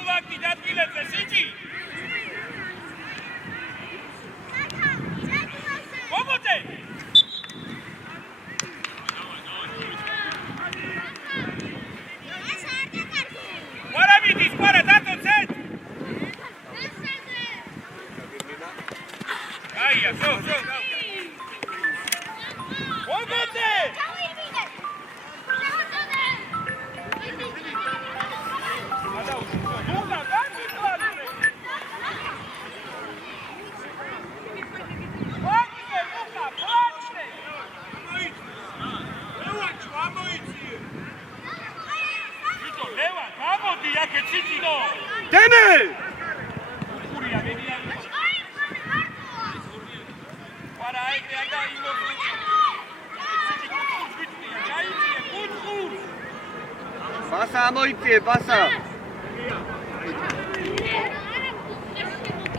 Daulagdi dadgileze Sici. Mogote. Varamidis qara dato set. Aia, so. Mogote. Deme! Basa amoitie, basa.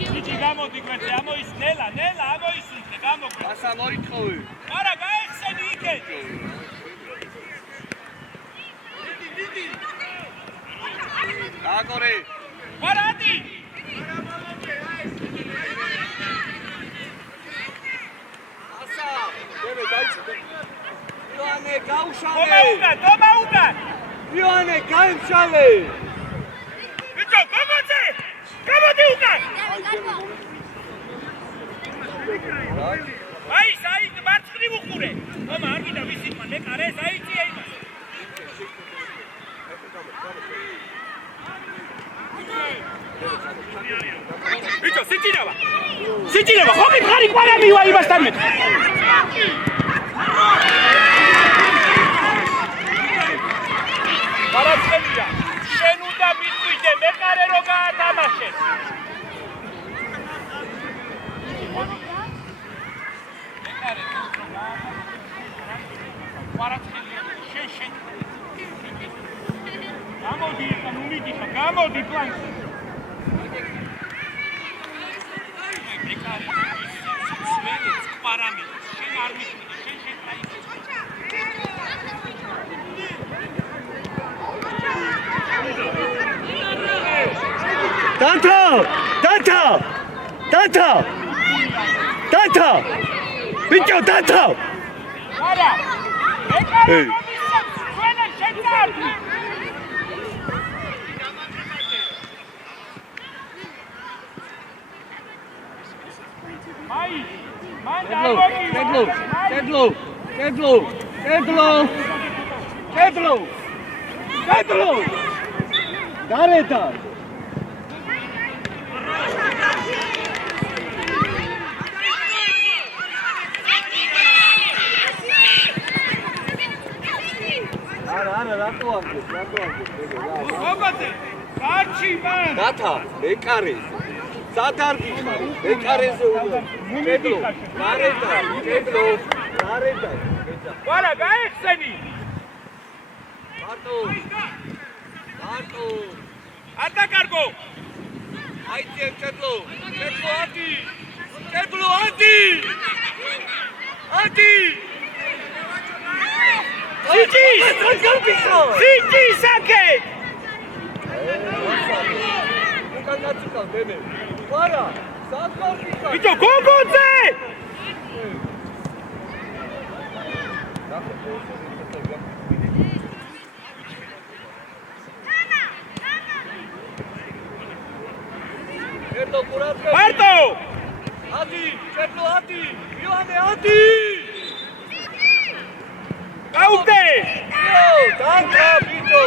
Sici gamodi გვერდზე, ამოის ნელა, ამოისინე, გამოგვი. Basa moitხოვი. არა, გაეხსენი იქეთ. Dagore. ვარადი. Basa. Deme დაიწყე. იონე გაუშალე. დომაუდა. იონე გაიმშალე. ბიჭო, გოგოძე. გამოდი უკან. აი, საით მარცხნივ უყურე. მომა არ გინდა ვისიტყვა, ნეკარე, საიტია იმას. ბიჭო, სიჭინება, ხო მიფხარი ყარა მივა იმასთან მე. მარცხნივია. შენ უნდა მიტყვიდე, მეკარე რო გაათამაშე. შენ გამოდი იქან უმიდიხა გამოდი პლანკზე მეკარე სვენიც პარამი შენ არ მიტყვიდე შენ დაიწყე Danta! Bicho, Danta! არა მეკარე სვენა შენ დაარდი Pedro! Dareta! Ana, rato antes. Mogote, გაჩი მან. Data, მეკარე. Sadargi, მეკარეზე უნდა. Pedro, Dareta. ვარა, გაეხსენი. Marto. არ დაკარგო. Აიწე Pedro, Adi! Sici sakhe. Bicho gogodze. Marto. Adi! Ioane Adi! Aude! Danta, bicho,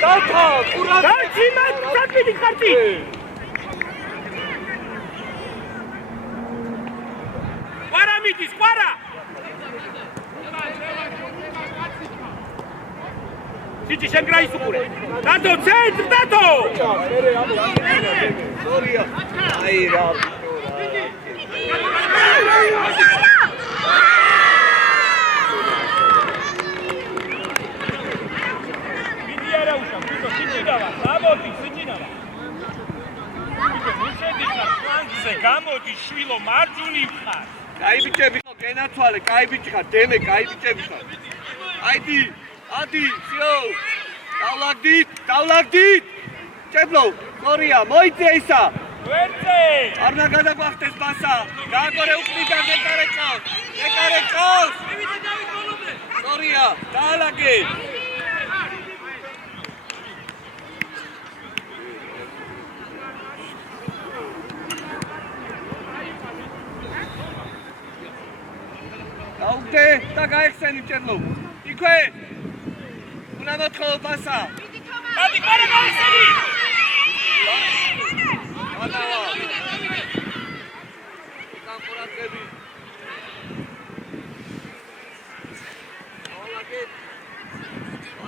Danta! Curat! Garci mat, sapidi garci! Varamidis, qara! Sici, შენ გრაის უყურე. დათო, ცენტრ, დათო! Sorry. Ai, რა. გამოდი შვილო მარჯვნივ ხარ. კაი ბიჭები ხო, კენაცვალე, კაი ბიჭი ხარ, დემე, კაი ბიჭები ხარ. ადი, სიო. Davlagdit! ჭედლო გორია მოიწე ისა ვერცე არ უნდა გადაგვახდეს ბასა გააგორე უკნიდან ეკარე ყავს გორია დაალაგე გაუგდე და გაეხსენი ჭედლო იქვე უნდა მოთხოვო ბასა დადი ყარა გაეხსენი გადავა გამყურადები აოლაგე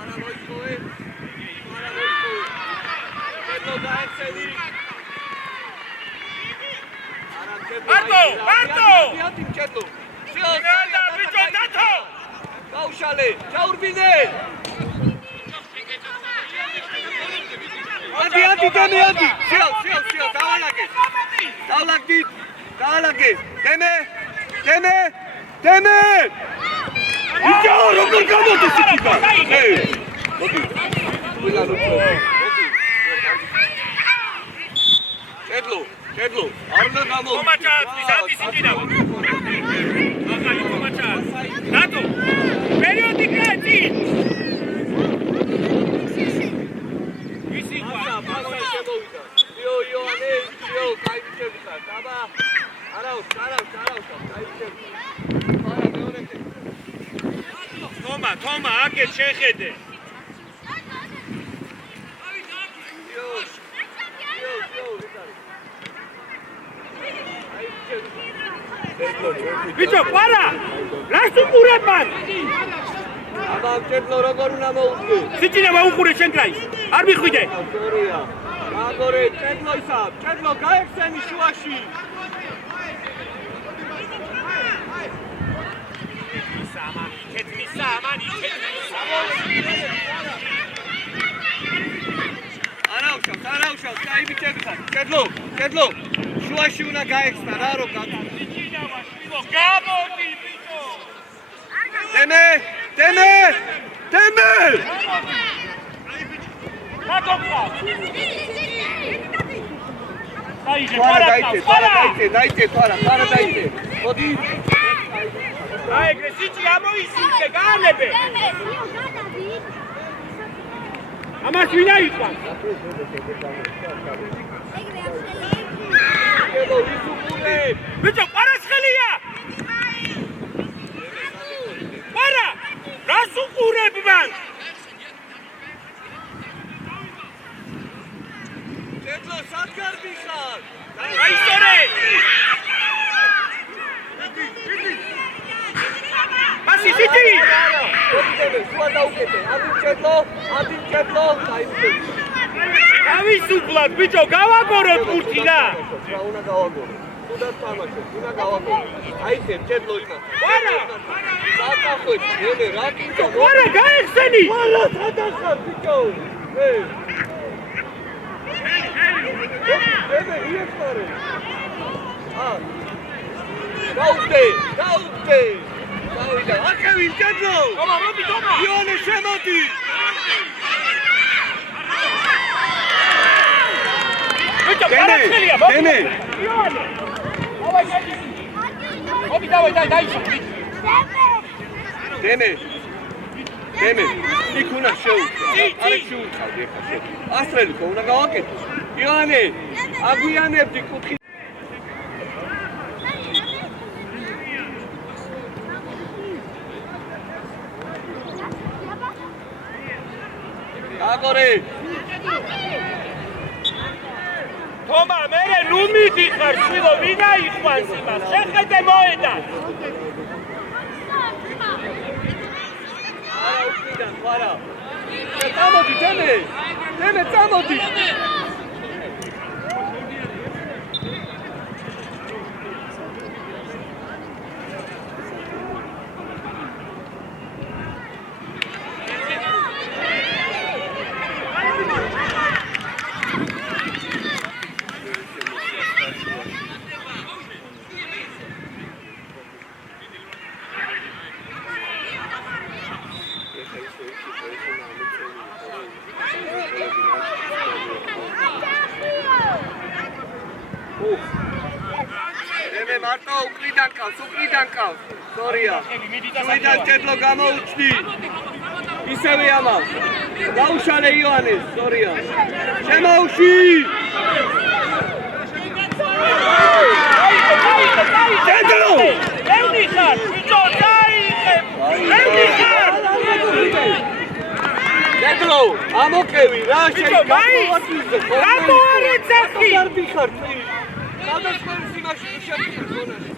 არა მოიწოვე ჭედლო გაეხსენი მარტო იათი ჭედლო და ბიჭო დათო გაუშალე ჩაურბინე ადი სიო დაალაგე დემე იწო როგორ გამოდის იქიდან მოდი ჭედლო არ უნდა გამო კომაჩატის ადის იქიდან ახალი კომაჩატ დათო პერიოდი კაცი თომა აკეთ შეხედე ბიჭო პარა რას უყურებ მან აბა ჭედლო როგორ უნდა მოუწე სიჭინა მოუყურე შენ კაი არ მიხვიდე გორია გაგორე ჭედლო გაეხსენი შუაში სამანი არაუშავს კაი ჭედლო შუაში უნდა გაეხსნა რა რო გამოდი ბიჭო დემე დათო დაიწე მოდი აი გრესიჩი ამოისურე გაანებე ამას ვინა იყვან ბიჭო პარას ხელია პარა რას უყურებ მან ჭედლო სადგარბი ხარ გაისტორე მასი სიტი შუა დაუკეთე ადი ჭედლო ავისუფლად ბიჭო გავაგოროთ კურთი რა რა უნდა გავაგორო თუნდა თამაშობ უნდა გავაგორო აიცე ჭედლო იმას ვარა საკახეთ მე რა კიდო ვარა გაეხსენი ვარა სადახარ ბიჭო მე იესარე გაუგდე გავიდა აკევი ჭედლო თომა იონე შემოდი ბიჭო პარას ხელია დემე დავაი დემე იქ უნდა შეუწყო არ შეუწყავდი ახლა ასრელი ხო უნდა გავაკეთო იონე აგვიანებდი კუთხი აგორე თომა მერე ნუ მიდიხარ შვილო ვინა იყვანს იმას შეხედე მოედან არა უკიდან ვარა წამოდი დემე წამოდი მე მარტო უკრიდან ყავს. სორია. შუიდან ჭედლო გამოუჩდი. ისევე ამას. გაუშალე იონეს, სორია. შემოუში. ჭედლო! ევნი ხარ, ბიჭო, დაიღე. ევნი ხარ. ჭედლო, ამოკევი რა შეიძლება? რატო არ ეცახი? კარგი ხარ, წინ. გადასხმის იმაში შეფიქრ ზონაში.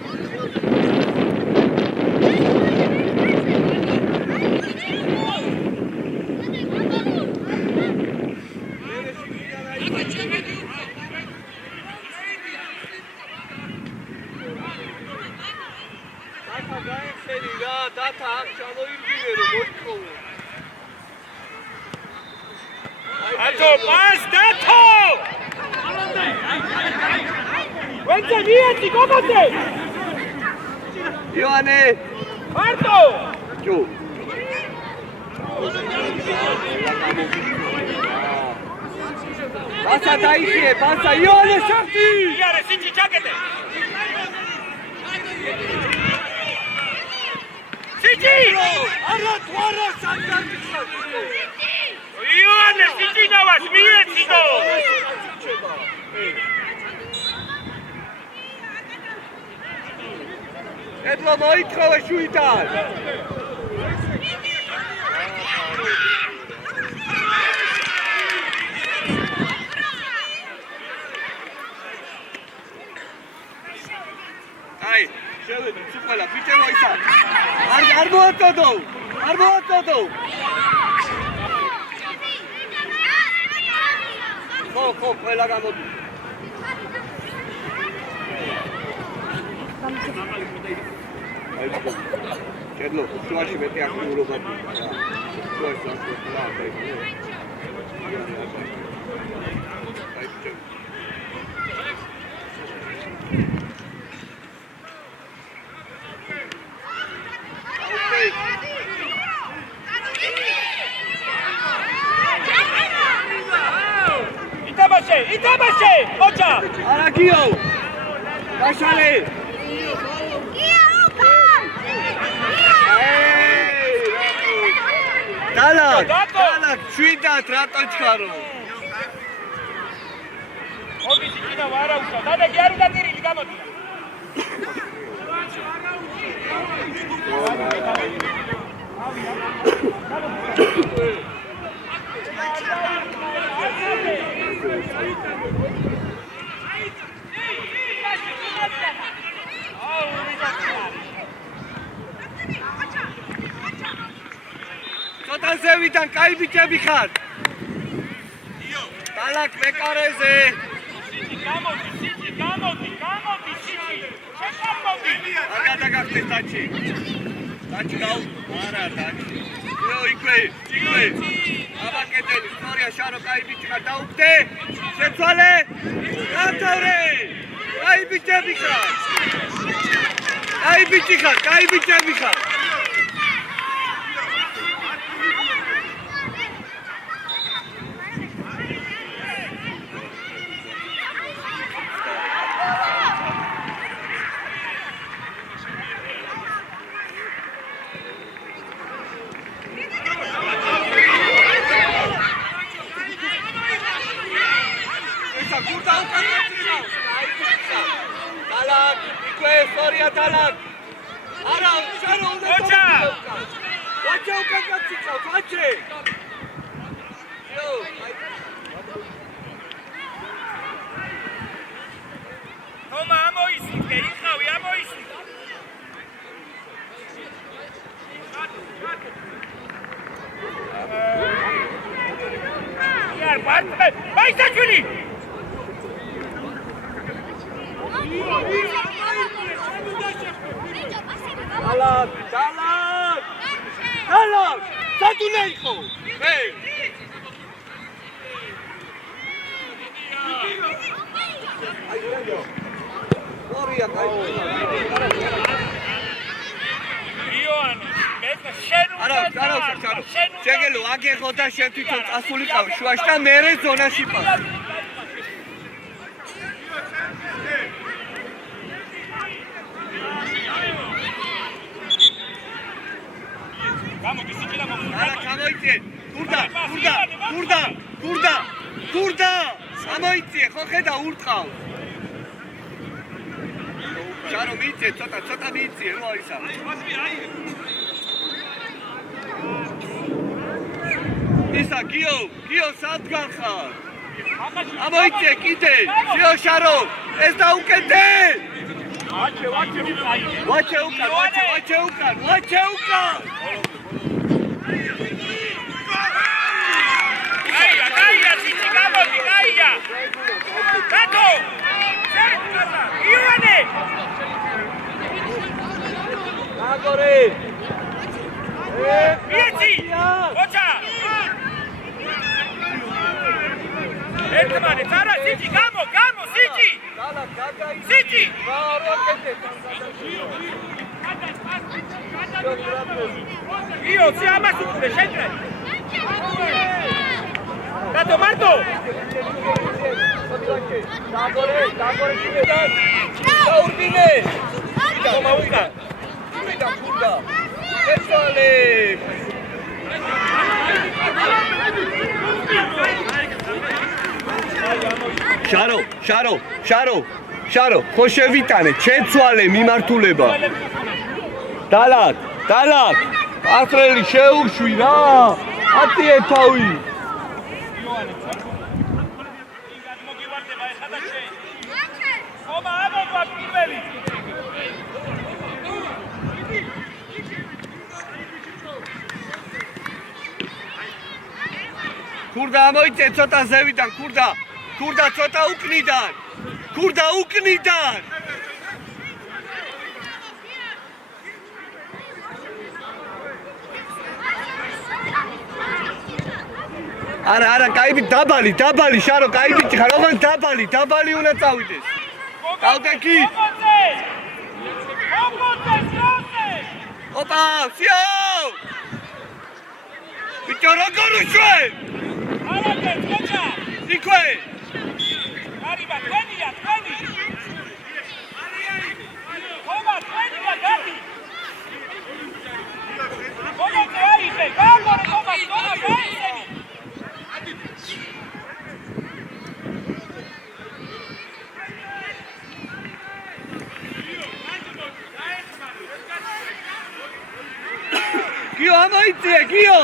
დათა აქ ჩამოიდგინე რომ მოიქოვო. ათო პას დათო! ვენცე მიეცი გოგოზე! იონე! მარტო! ჯო. ბასა დაიხიე, ბასა იონე შახტი! იარე სიჩი ჩაკეტე! სიჩი! არა თوارა სანდარბიშა! იონე სიჩი დავას მიეციდო! ედლო მოითხოვე შუიდან! აი, შევედი, სულ ფიჭერო ისა. არ მოაწოდო. ხო, ყველა გამოდი. აი, ჭედლო, შუაში მეტი აქტიურობა გქონდა. შუაში ასოლა აი. იტაბაშე, ოჯა! არაგიო! გაშალე! დალაკ, შვიდად რატო ჩქარო? მოდი სიჩინა ვარა უშვა, დადეგი არ უნდა ტირილი გამოდი. ცოტა ზევიდან კაი ბიჭები ხარ. დალაკ მეკარეზე. გამოდი, სიჩი, გამოდი, სიჩი. შეშამოდი. არ გადაგახდეს დაჩი. დაჩი გაუ. არა, დაჩი. იქვე. აბაკეთელი, სტორია შარო კაი ბიჭი ხარ დაუგდე. შეცვალე. გათავრე. კაი ბიჭები ხარ. კაი ბიჭები ხარ. სტორია დალაკ. არა, შარო უნდა ოჯა! ვაჩა უკაკაციკავ, ვაჩე! თომა ამოისუნთე, იხავი ამოისუნთე. იარ, ბარტე, ბაისაჩვილი! დალაკ! სადუნე იყო? მე! ორია კაი. იონი, მე შენ უნდა შეგელო აგეხო და შენ თვითონ წასულიყავ შუაში და მერე ზონაში პას. გამოდი სიჭი და მოხდა. არა, გამოიწე. გურდა. გამოიწე, ხო ხედა ურტყავს. შარო მიიწე, ცოტა მიიწე, რა ისა. ისა გიო სადგან ხარ. გამოიწე კიდე. შიო შარო, ეს დაუკეთე. ვაჩე უკან. გაია, სიჭი გამოდი, გაია. ბატო! ივანე! აგორე! მიეცი! ოჩა! ერთმანეთს არა, სიჭი, გამო, სიჭი! სიჭი! იო, ზე ამას უკრე, შენტრე! ბატო, მარტო! დაგორე კიდე! დაურბინე! მომაუკა! ვიდა გურდა! ეცალე! შარო, ხო შევიტანე, შეცვალე მიმართულება. დალაკ. ასრელი შეუშვი რა. ატიე თავი. ქურდა ამოიწე ცოტა ზევიდან, ქურდა ცოტა უკნიდან. არა, კაიბი დაბალი, შარო, კაიბი ხარ, რომან დაბალი უნდა წავიდეს. გავდექი. ოპა, სიო! ბიჭო, როგორ უშვე? იქვე. არიბა, თქვენია. ხომა, თქვენია, გადი. ხომა, აიხე, გამორე, ხომა, გაიხენი. გიო ამოიწე, გიო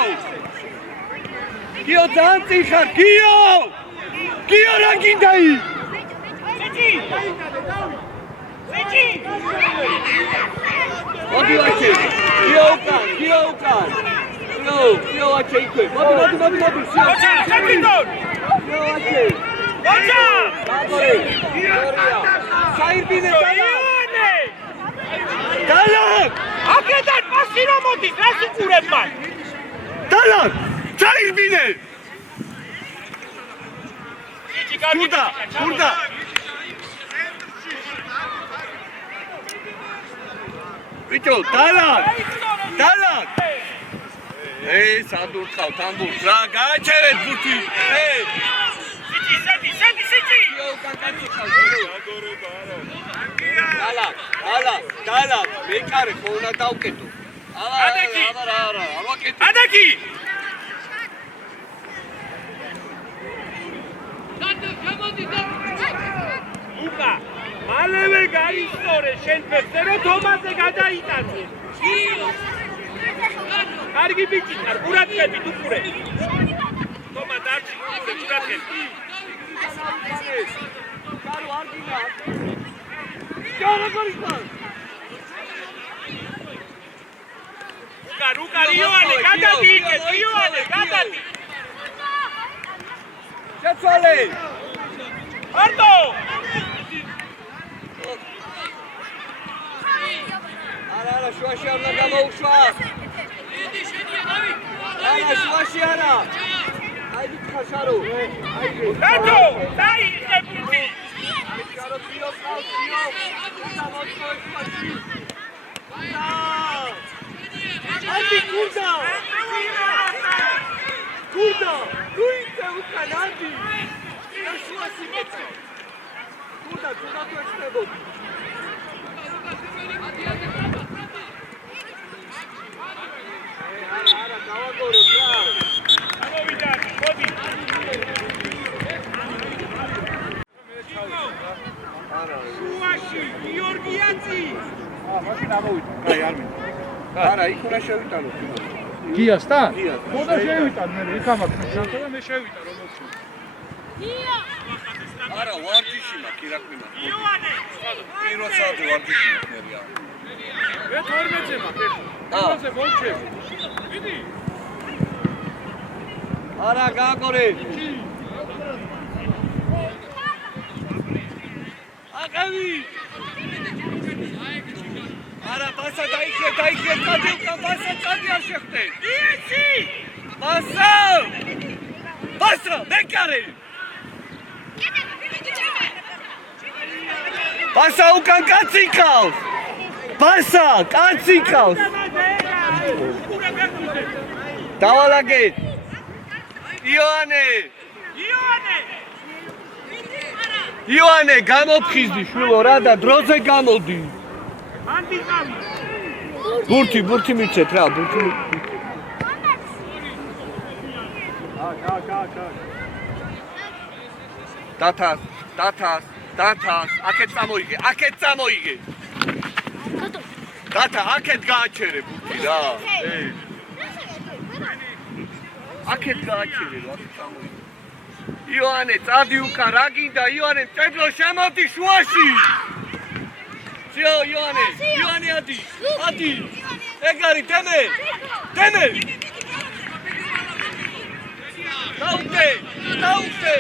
ძალიან წიხარ, გიო რა გინდაი? სიჭი! მოდი ვაჩე, გიო უკან. გიო ვაჩე იქვე, მოდი, სიო. ოჩა, შეკიდონ! გიო ვაჩე. ოჩა! დაგორე, გიორია. საირბინე ივანე! დალაკ! აქედან პასი რომ მოდის, რას უყურებ მან? დალაკ! საირბინე! გურდა! ბიჭო, დალაკ! სადურთხავ თამბურს რა, გააჩერეთ ბურთი! სიჭი! დალაკ! მეკარე ხო უნდა დავკეტო. არა, ავაკეთე. ადაკი! უკა, მალევე გაისწორე შენ ფეხზე, რომ თომაზე გადაიტანე. კარგი ბიჭი ხარ, ყურადღებით უყურე. თომა დარჩი, ყურადღებით. გარო არ გინდა. ჯარა გორიხარ. უკა, იოანე, გადადი იქე, იოანე, გადადი. შეცვალე. მარტო! არა, შუაში არ უნდა გამოუშვა. არა, შუაში არა. აი ვიქა შარო. ბატო, დაიხე ბურთი. შარო გიო ყავს, გიო. სამოწმოებში. აი გურდა. გუიწე უკან ადი. და შუაში მეწე. გურდა თუ ეშნებოდი. შუაში გიორგიაცი მაშინ ამოვიდა. აი არ მინდა. არა, იქ უნდა შევიტანო. გიას და? გიას. ხოდა შევიტან მე იქ ამაქვს შანსა და მე შევიტან როგორც. არა, ვარჯიში მაქვს ირაკლი მაქვს. იოანე პირველ საათზე ვარჯიში მქნერია. მე 12-ზე მაქვს. 12-ზე მოვჩები. მიდი. არა, გააკორე. აკავი. არა, ბასა დაიხე, კადიუკა, ბასა წადი არ შეხტე. იეცი ბასა, მეკარე. ბასა უკან კაცი ყავს. ბასა, კაცი ყავს. დავალაგეთ. იოანე, გამოფხიზდი შვილო რა და დროზე გამოდი. ანტიკავი ბურთი მიცეთ რა, ბურთი. დათას, აქეთ წამოიგე. დათა, აქეთ გააჩერე ბურთი რა. აქეთ გააჩერე რა, წამოიგე. იოანე, წადი უკან, რა გინდა იოანე, ჭებლო შემოდი შუაში. ძიო იოანე ადი. ეგარი დემე. დაუხე.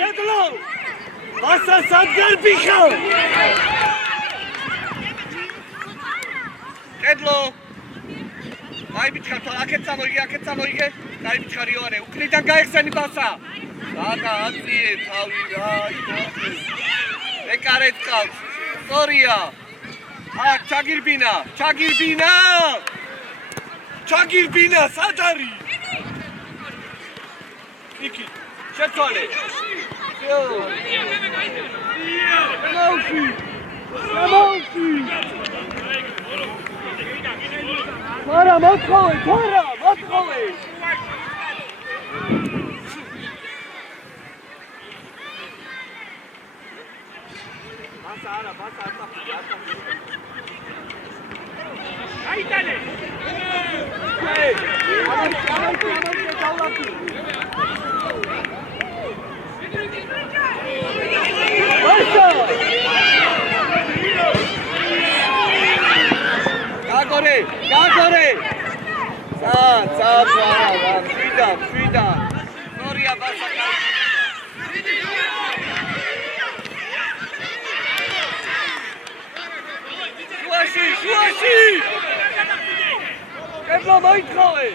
კედლო! ბასა სადგარბი ხარ! კედლო! აი ბიჭხა, აქეთ წამოიგე. აი ბიჭხა იოანე, უკნიდან გაიხსენი ბასა. დაგა აწიე თავი რა, ეკარეთ ყავს. სწორია. აქ ჩაგირბინა, სად არის? იქი შეცვალე. არა, მოთხოვე. ბასა არ წაფი. აიტანე გაგორე შვიდა სორია ბასა შუაში კედლო მოითხოვე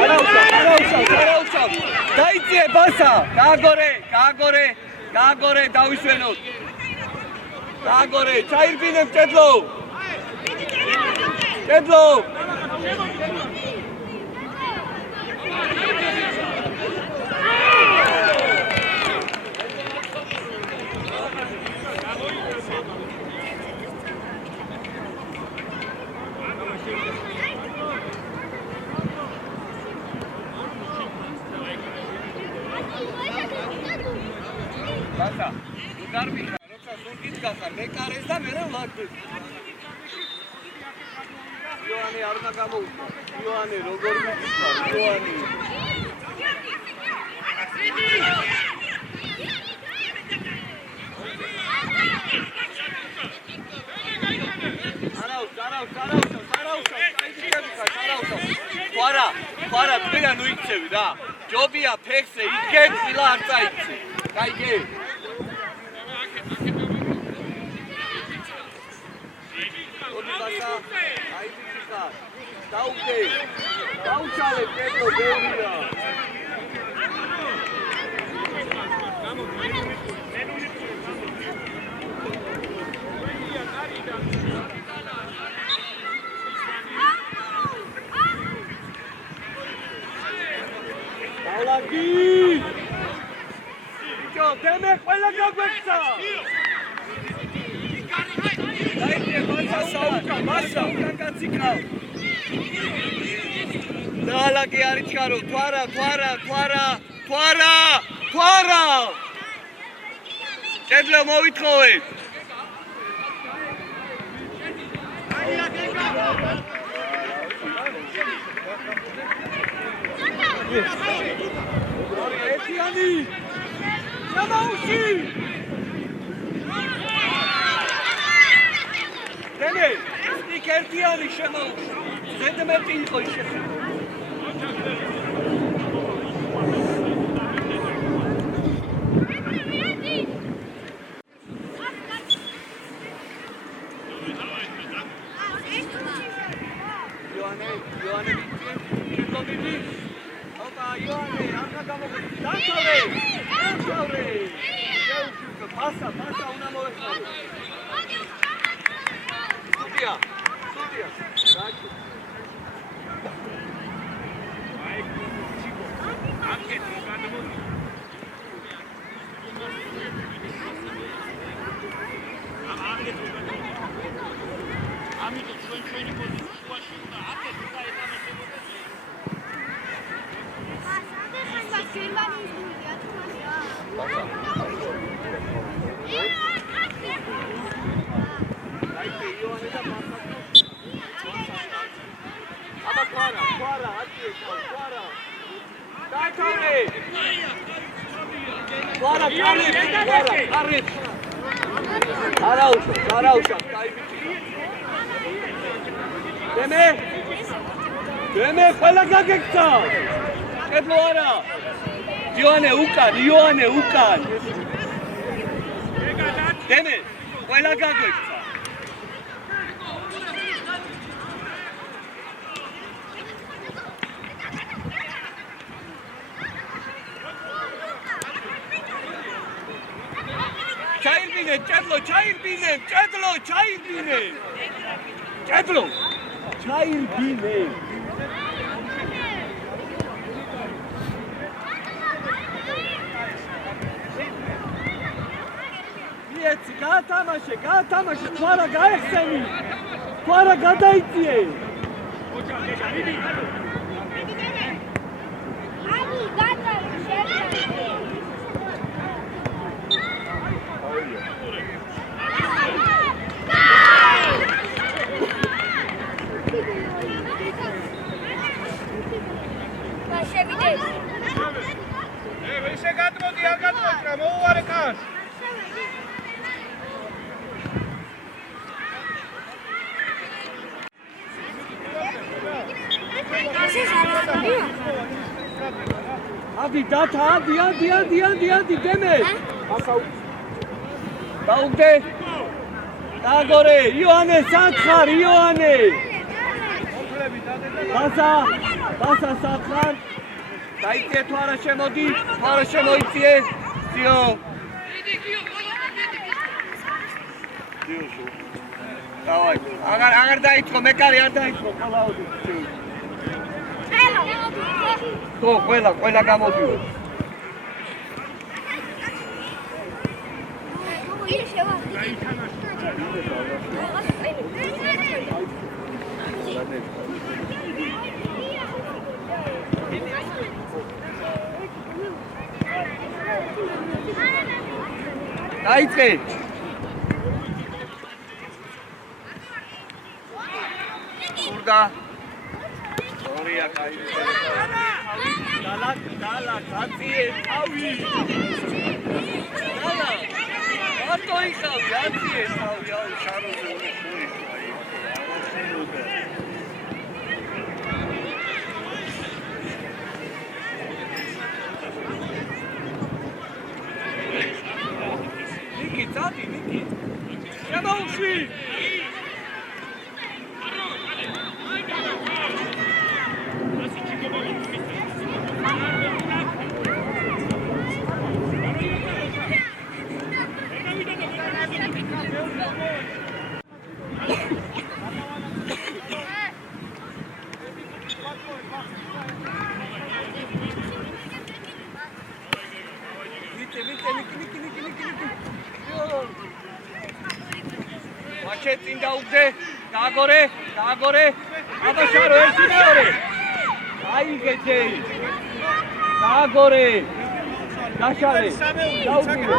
არაუშავ დაიწიე ბასა გააგორე დავისვენოთ გააგორე ჩაირბინებ კედლო ბასა უგარბი როცა ზურგით გახარ მეკარეს და მერე ვაგდეს იოანე არ უნდა გამოუხვა იოანე როგორ მიწვარ იოანე ხვარა თქვენ უიქცევი რა ჯობია ფეხზე იდგე ცილა არ წაიქცე გაიგე ოდი ბასა აი ფიქრა დაუგდე. დაუჩალე კედლო ბევრია. დალაგი. ბიჭო, დემე ყველა გაგვექცა. მასა კაციკავ დალაგი არის ჩქარო თვარა კედლო მოვითხოვე ეთიანი გამაუში დემე იქ ერთიანი შემოუშვი ზედმეტი იყო ის Ioane, Kitlovidi. Opa, Ioane, arca gamogu. Dançore. Passa, una moeda. Sudia. Dai. Arausha, Deme, ყველა გაგექცა. კედლო არა. Ioane უკან. Deme, ყველა გაგექცა. ჩაირბინე, კედლო, ჩაირბინე. გაათამაშე, თვარა გაეხსენი. თვარა გადაიწიე. ისე გადმოდი, არ გადმოდი რა, მოუვარე ხარ. Adi, data, adi, deme. Daugde. Dagore, Ioane, Satkar, Ioane. Basa, Satkar. Daitie, თვარა შემოიწიე. Dio. Davai, აღარ დაიწყო, მეკარი არ დაიწყო, ხალაოდი. Ხო, ყველა გამოდიო. დაიწყე. სურდა. ორია კაი. Dala, აციე, თავი. Dala. Ატო იყავი, აციე, თავი, აუ, შაროზე ორი შური. Niki. Შემოუშვი. ვაჩე წინ დაუგდე, გააგორე. აბა შარო ერთი მეორე. აიგე ჯეი. გააგორე. დაშალე. დაუგდე.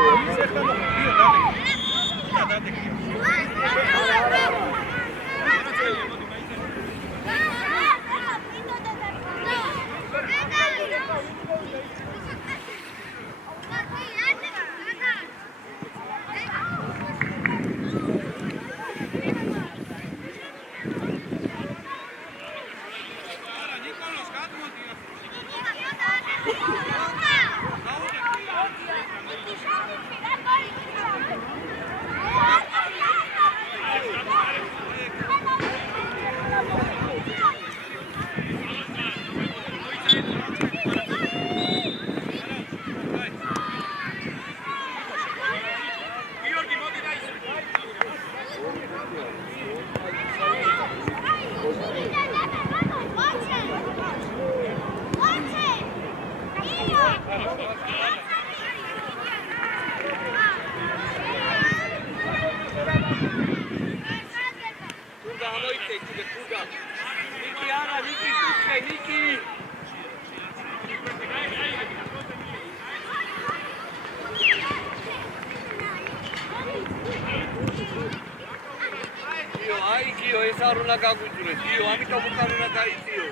Saruna gaguture, tio, amიტომ უკან უნდა გაიწიო.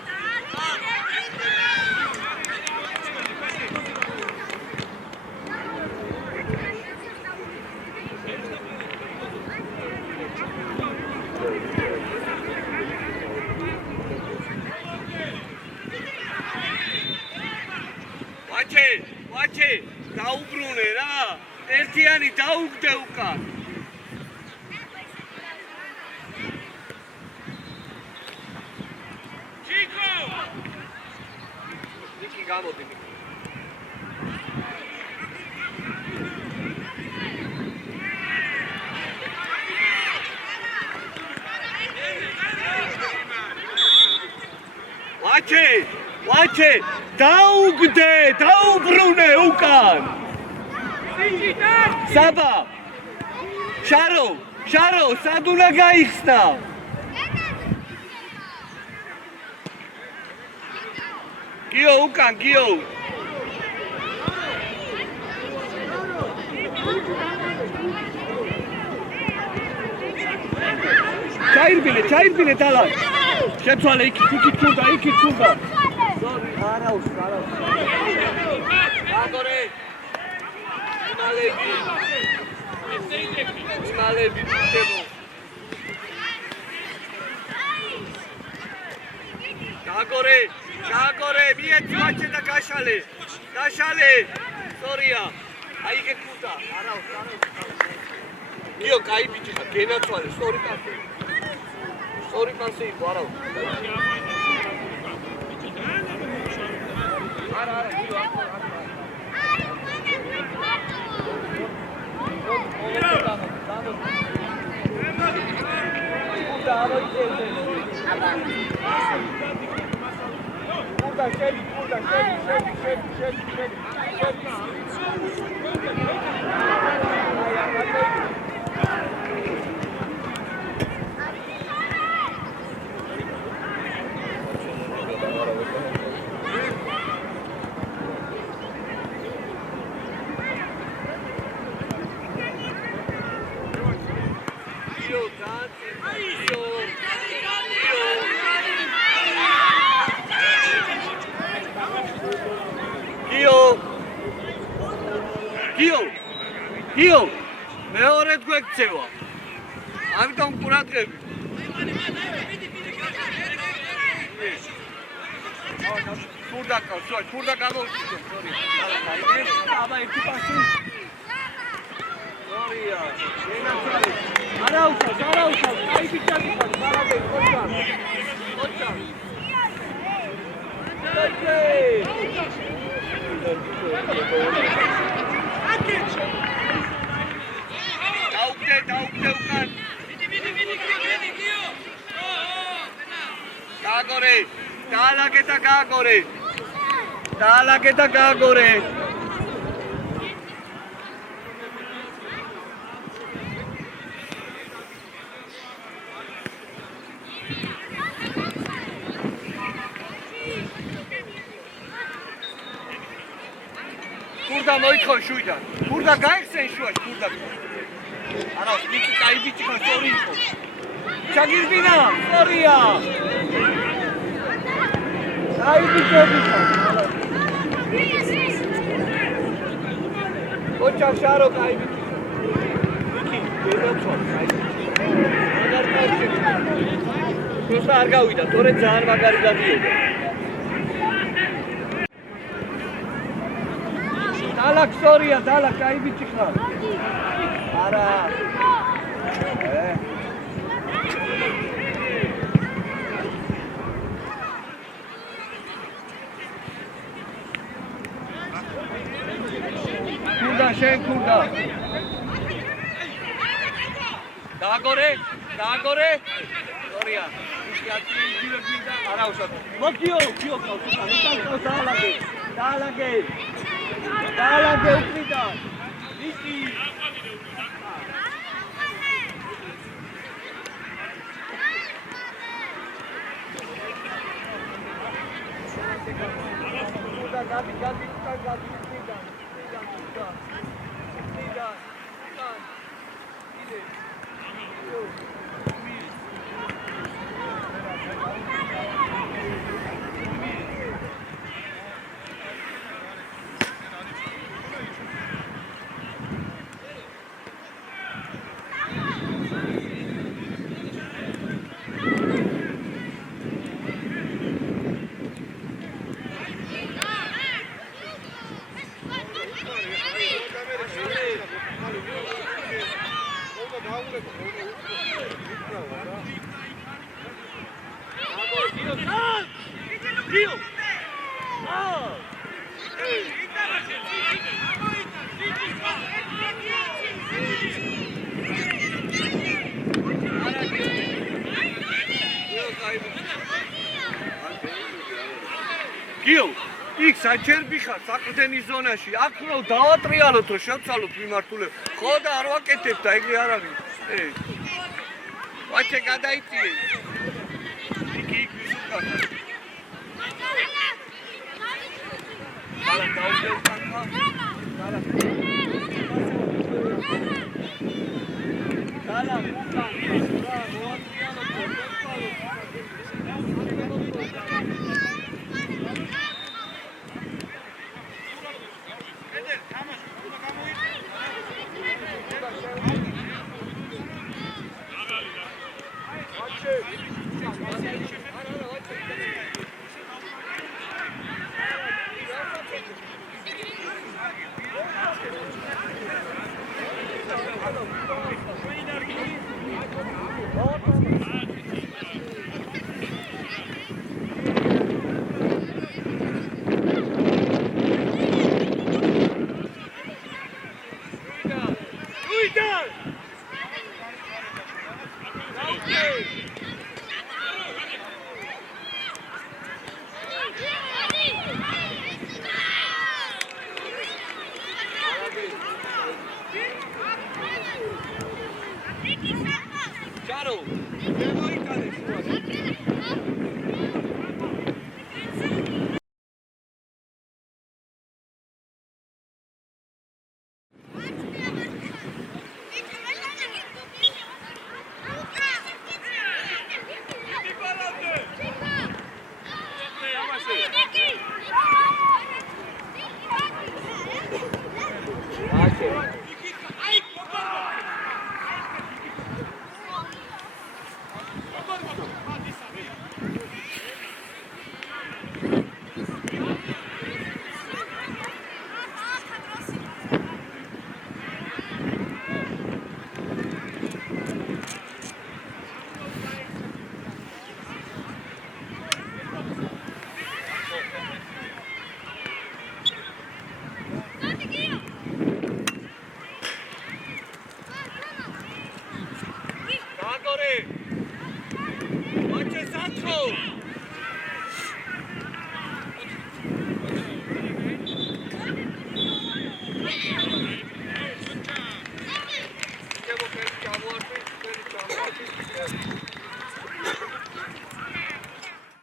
ვაჩე, დაუბრუნე რა. ერთიანი დაუგდე უკან. გამოდი. ვაჩე, დაუგდე, დაუბრუნე უკან. საბა. შარო, სად უნდა გაიხსნა? გიო უკან, გიო. ჩაირბინე დალა. შეცვალე იქით ქუნდა. არაუს. აგორე. მალები. გაგორე, მიეცვაჩე და გაშალე. სორია. აიგე ქუდა. არაუს. გიო, კაი ბიჭი ხარ, გენაცვალე, სწორი პასი იყო, არაუს. არა, გიო, გიო, მეორედ გვექცევა. ამიტომ ყურადღები. თურდა გამოვიდე, სორია. აბა ერთი პასი. სორია. არაუცა. აი ბიჭები ხარ, ბალადე, ხოჭა. დაუგდე უკან. გააგორე. დაალაგე და გააგორე. კურდა მოითხოვ შუიდან. კურდა გაიხსენ შუაში, კურდა. არა, მიწი დაიბიჭი ხარ სწორი იყო. ჩაგირბინა, სწორია. დაიბიჭები ხარ. ოჩა შარო დაიბიჭი. იქი, დედაცვა, დაიბიჭი. მაგარ კაცი. პროსტა არ გავიდა, თორე ძალიან მაგარი გადიოდა. დალაკ სწორია, დალაკ დაიბიჭი ხარ. არა. კურდა შენ კურდა. დააგორე, დააგორე. სწორია. ისეთი იგივე გვინდა. არა უშოთ. მოკიო, კიო კაუს, დაალაგე. დაალაგე. დაალაგე უკრიდან. ისი. გადი უკრიდან. გიო, იქ საჩერბი ხარ საყრდენის ზონაში. აქ რო დავატრიალოთ, რომ შევცალოთ მიმართულება. ხო და არ ვაკეთებ და ეგრე არ არის. ვაჩე გადაიწიე. იქ ვისუკარ. დალა დაუძევ თანხა. დალა. დალა უკან. Watch your